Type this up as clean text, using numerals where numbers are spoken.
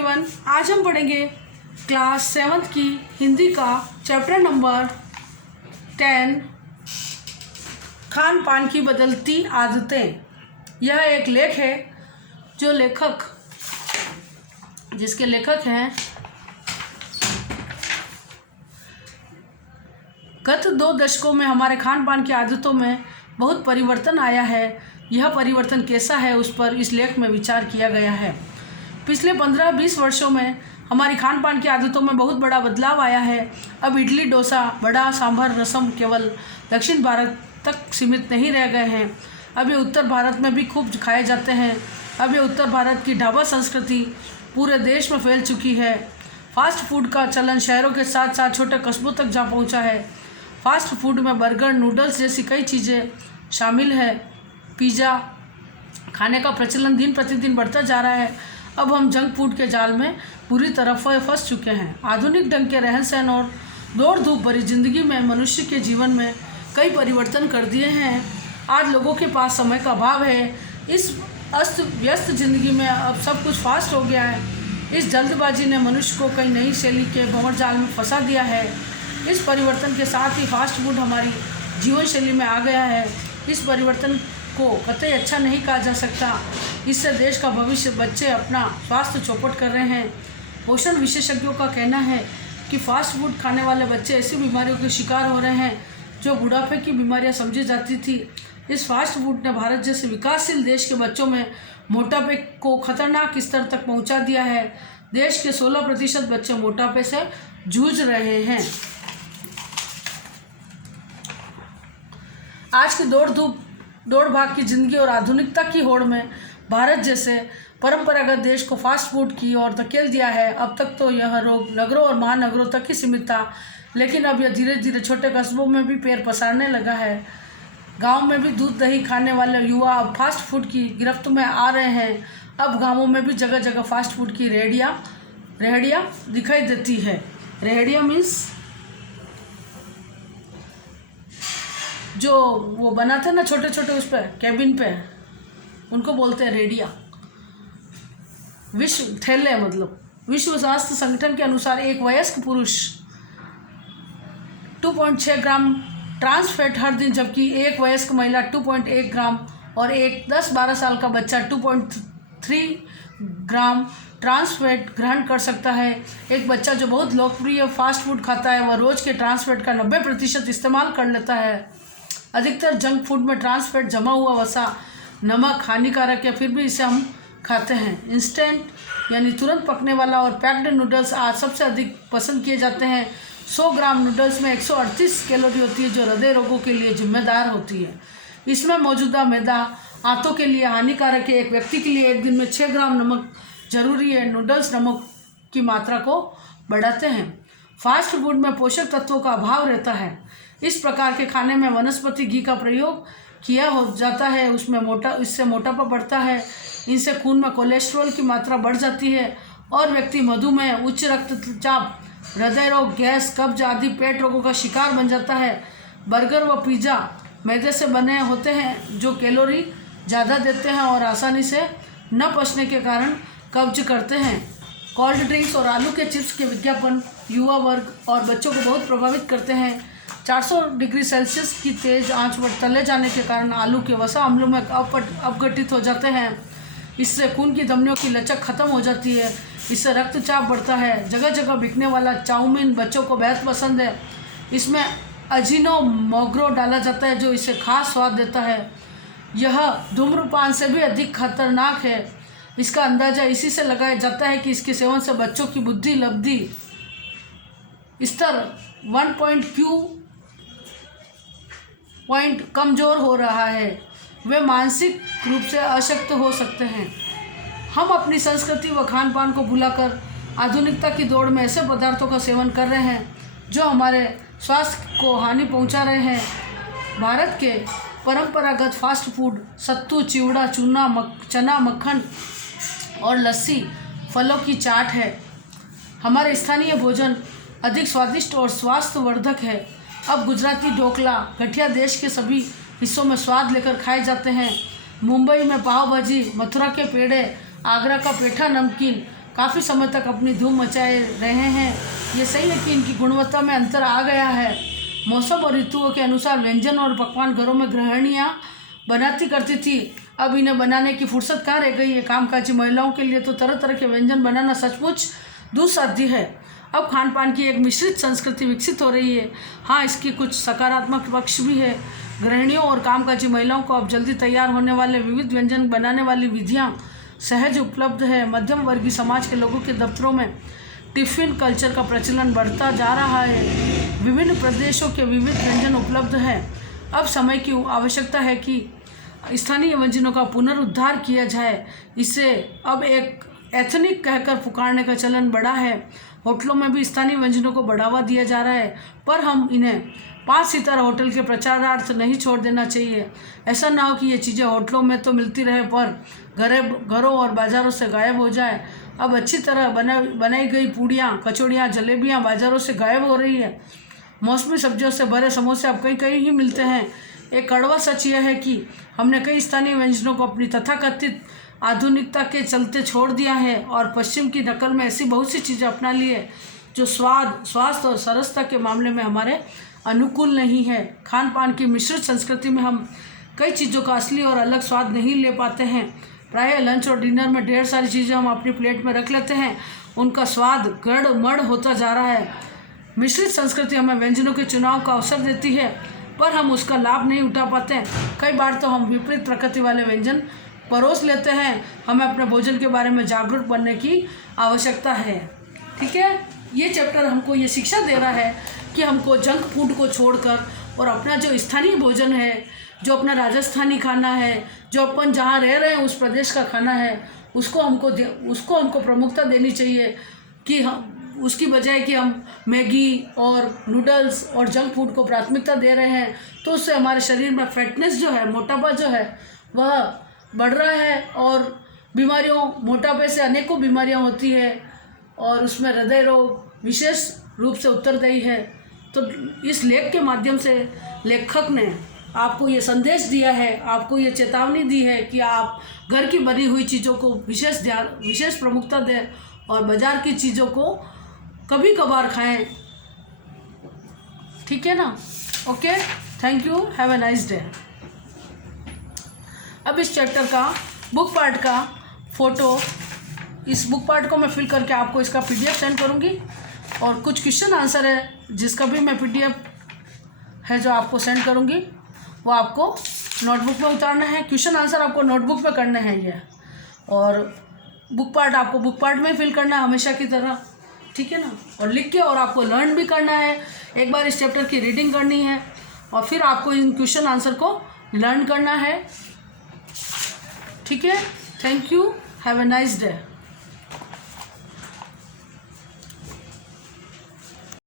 Everyone, आज हम पढ़ेंगे क्लास 7th की हिंदी का चैप्टर नंबर 10 खान पान की बदलती आदतें। यह एक लेख है जिसके लेखक हैं गत 2 दशकों में हमारे खान पान की आदतों में बहुत परिवर्तन आया है। यह परिवर्तन कैसा है उस पर इस लेख में विचार किया गया है। पिछले 15-20 वर्षों में हमारी खान पान की आदतों में बहुत बड़ा बदलाव आया है। अब इडली, डोसा, वड़ा, सांभर, रसम केवल दक्षिण भारत तक सीमित नहीं रह गए हैं। अब ये उत्तर भारत में भी खूब खाए जाते हैं। अब ये उत्तर भारत की ढाबा संस्कृति पूरे देश में फैल चुकी है। फास्ट फूड का चलन शहरों के साथ साथ छोटे कस्बों तक जा पहुंचा है। फास्ट फूड में बर्गर, नूडल्स जैसी कई चीज़ें शामिल है। पिज़्ज़ा खाने का प्रचलन दिन प्रतिदिन बढ़ता जा रहा है। अब हम जंक फूड के जाल में पूरी तरह फंस चुके हैं। आधुनिक ढंग के रहन सहन और दौड़ धूप भरी जिंदगी में मनुष्य के जीवन में कई परिवर्तन कर दिए हैं। आज लोगों के पास समय का अभाव है। इस अस्त व्यस्त जिंदगी में अब सब कुछ फास्ट हो गया है। इस जल्दबाजी ने मनुष्य को कई नई शैली के भंवर जाल में फंसा दिया है। इस परिवर्तन के साथ ही फास्ट फूड हमारी जीवन शैली में आ गया है। इस परिवर्तन को कतई अच्छा नहीं कहा जा सकता। इससे देश का भविष्य, बच्चे अपना स्वास्थ्य चौपट कर रहे हैं। पोषण विशेषज्ञों का कहना है कि फास्ट फूड खाने वाले बच्चे ऐसी बीमारियों के शिकार हो रहे हैं जो बुढ़ापे की बीमारियां समझी जाती थी। इस फास्ट फूड ने भारत जैसे विकासशील देश के बच्चों में मोटापे को खतरनाक स्तर तक पहुंचा दिया है। देश के 16% बच्चे मोटापे से जूझ रहे हैं। आज की दौड़ भाग की जिंदगी और आधुनिकता की होड़ में भारत जैसे परंपरागत देश को फास्ट फूड की ओर धकेल दिया है। अब तक तो यह रोग नगरों और महानगरों तक ही सीमित था, लेकिन अब यह धीरे धीरे छोटे कस्बों में भी पैर पसारने लगा है। गांव में भी दूध दही खाने वाले युवा अब फास्ट फूड की गिरफ्त में आ रहे हैं। अब गांवों में भी जगह जगह फास्ट फूड की रेहड़ियाँ दिखाई देती है। रेहड़ियाँ मीन्स जो वो बनाते हैं ना छोटे छोटे उस पर कैबिन पे, उनको बोलते हैं रेडिया। विश्व स्वास्थ्य संगठन के अनुसार एक वयस्क पुरुष 2.6 ग्राम ट्रांस फैट हर दिन, जबकि एक वयस्क महिला 2.1 ग्राम और एक 10-12 साल का बच्चा 2.3 ग्राम ट्रांस फैट ग्रहण कर सकता है। एक बच्चा जो बहुत लोकप्रिय फास्ट फूड खाता है वह रोज के ट्रांस फैट का 90% इस्तेमाल कर लेता है। अधिकतर जंक फूड में ट्रांस फैट, जमा हुआ वसा, नमक हानिकारक है, फिर भी इसे हम खाते हैं। इंस्टेंट यानी तुरंत पकने वाला और पैक्ड नूडल्स आज सबसे अधिक पसंद किए जाते हैं। 100 ग्राम नूडल्स में 138 कैलोरी होती है जो हृदय रोगों के लिए जिम्मेदार होती है। इसमें मौजूदा मैदा आंतों के लिए हानिकारक है। एक व्यक्ति के लिए एक दिन में 6 ग्राम नमक जरूरी है। नूडल्स नमक की मात्रा को बढ़ाते हैं। फास्ट फूड में पोषक तत्वों का अभाव रहता है। इस प्रकार के खाने में वनस्पति घी का प्रयोग किया हो जाता है। इससे मोटापा बढ़ता है। इनसे खून में कोलेस्ट्रॉल की मात्रा बढ़ जाती है और व्यक्ति मधुमेह, उच्च रक्तचाप, हृदय रोग, गैस, कब्ज आदि पेट रोगों का शिकार बन जाता है। बर्गर व पिज़्ज़ा मैदे से बने होते हैं जो कैलोरी ज़्यादा देते हैं और आसानी से न पचने के कारण कब्ज करते हैं। कोल्ड ड्रिंक्स और आलू के चिप्स के विज्ञापन युवा वर्ग और बच्चों को बहुत प्रभावित करते हैं। 400 डिग्री सेल्सियस की तेज़ आंच पर तले जाने के कारण आलू के वसा अम्लों में अपघटित हो जाते हैं। इससे खून की धमनियों की लचक खत्म हो जाती है। इससे रक्तचाप बढ़ता है। जगह जगह बिकने वाला चाउमीन बच्चों को बेहद पसंद है। इसमें अजीनोमोटो डाला जाता है जो इसे खास स्वाद देता है। यह धूम्रपान से भी अधिक खतरनाक है। इसका अंदाज़ा इसी से लगाया जाता है कि इसके सेवन से बच्चों की बुद्धि लब्धि स्तर 1 कमज़ोर हो रहा है। वे मानसिक रूप से अशक्त हो सकते हैं। हम अपनी संस्कृति व खान पान को भुलाकर आधुनिकता की दौड़ में ऐसे पदार्थों का सेवन कर रहे हैं जो हमारे स्वास्थ्य को हानि पहुंचा रहे हैं। भारत के परंपरागत फास्ट फूड सत्तू, चिवड़ा, चना, मक्खन और लस्सी, फलों की चाट है। हमारे स्थानीय भोजन अधिक स्वादिष्ट और स्वास्थ्यवर्धक है। अब गुजराती ढोकला, गठिया देश के सभी हिस्सों में स्वाद लेकर खाए जाते हैं। मुंबई में पाव भाजी, मथुरा के पेड़े, आगरा का पेठा नमकीन, काफ़ी समय तक अपनी धूम मचाए रहे हैं। ये सही है कि इनकी गुणवत्ता में अंतर आ गया है। मौसम और ऋतुओं के अनुसार व्यंजन और पकवान घरों में गृहिणियाँ बनाती करती थी। अब इन्हें बनाने की फुर्सत कहाँ रह गई है। कामकाजी महिलाओं के लिए तो तरह तरह के व्यंजन बनाना सचमुच दुस्साध्य है। अब खान पान की एक मिश्रित संस्कृति विकसित हो रही है। हाँ, इसकी कुछ सकारात्मक पक्ष भी है। गृहिणियों और कामकाजी महिलाओं को अब जल्दी तैयार होने वाले विविध व्यंजन बनाने वाली विधियाँ सहज उपलब्ध है। मध्यम वर्गीय समाज के लोगों के दफ्तरों में टिफ़िन कल्चर का प्रचलन बढ़ता जा रहा है। विभिन्न प्रदेशों के विविध व्यंजन उपलब्ध हैं। अब समय की आवश्यकता है कि स्थानीय व्यंजनों का पुनरुद्धार किया जाए। इसे अब एक एथनिक कहकर पुकारने का चलन बढ़ा है। होटलों में भी स्थानीय व्यंजनों को बढ़ावा दिया जा रहा है, पर हम इन्हें 5 सितारा होटल के प्रचारार्थ नहीं छोड़ देना चाहिए। ऐसा ना हो कि ये चीज़ें होटलों में तो मिलती रहे पर घरों और बाज़ारों से गायब हो जाए। अब अच्छी तरह बनाई गई पूड़ियाँ, कचौड़ियाँ, जलेबियाँ बाज़ारों से गायब हो रही है। मौसमी सब्जियों से भरे समोसे अब कहीं ही मिलते हैं। एक कड़वा सच यह है कि हमने कई स्थानीय व्यंजनों को अपनी तथाकथित आधुनिकता के चलते छोड़ दिया है और पश्चिम की नकल में ऐसी बहुत सी चीज़ें अपना ली है जो स्वाद, स्वास्थ्य और सरसता के मामले में हमारे अनुकूल नहीं है। खान पान की मिश्रित संस्कृति में हम कई चीज़ों का असली और अलग स्वाद नहीं ले पाते हैं। प्रायः लंच और डिनर में ढेर सारी चीज़ें हम अपनी प्लेट में रख लेते हैं, उनका स्वाद गड़मड़ होता जा रहा है। मिश्रित संस्कृति हमें व्यंजनों के चुनाव का अवसर देती है, पर हम उसका लाभ नहीं उठा पाते हैं। कई बार तो हम विपरीत प्रकृति वाले व्यंजन परोस लेते हैं। हमें अपने भोजन के बारे में जागरूक बनने की आवश्यकता है। ठीक है, ये चैप्टर हमको ये शिक्षा दे रहा है कि हमको जंक फूड को छोड़कर और अपना जो स्थानीय भोजन है, जो अपना राजस्थानी खाना है, जो अपन जहाँ रह रहे हैं उस प्रदेश का खाना है, उसको हमको प्रमुखता देनी चाहिए कि हम उसकी बजाय कि हम मैगी और नूडल्स और जंक फूड को प्राथमिकता दे रहे हैं, तो उससे हमारे शरीर में फैटनेस जो है, मोटापा जो है वह बढ़ रहा है और मोटापे से अनेकों बीमारियां होती है और उसमें हृदय रोग विशेष रूप से उत्तरदायी है। तो इस लेख के माध्यम से लेखक ने आपको ये संदेश दिया है, आपको ये चेतावनी दी है कि आप घर की बनी हुई चीज़ों को विशेष प्रमुखता दें और बाज़ार की चीज़ों को कभी कभार खाएं। ठीक है ना? Okay, thank you, have a nice day. अब इस चैप्टर का बुक पार्ट का फ़ोटो, इस बुक पार्ट को मैं फिल करके आपको इसका PDF सेंड करूँगी और कुछ क्वेश्चन आंसर है जिसका भी मैं PDF है जो आपको सेंड करूँगी, वो आपको नोटबुक में उतारना है। क्वेश्चन आंसर आपको नोटबुक में करने हैं ये, और बुक पार्ट आपको बुक पार्ट में फिल करना है हमेशा की तरह। ठीक है ना? और लिख के और आपको लर्न भी करना है। एक बार इस चैप्टर की रीडिंग करनी है और फिर आपको इन क्वेश्चन आंसर को लर्न करना है। ठीक है, thank you, have a nice day.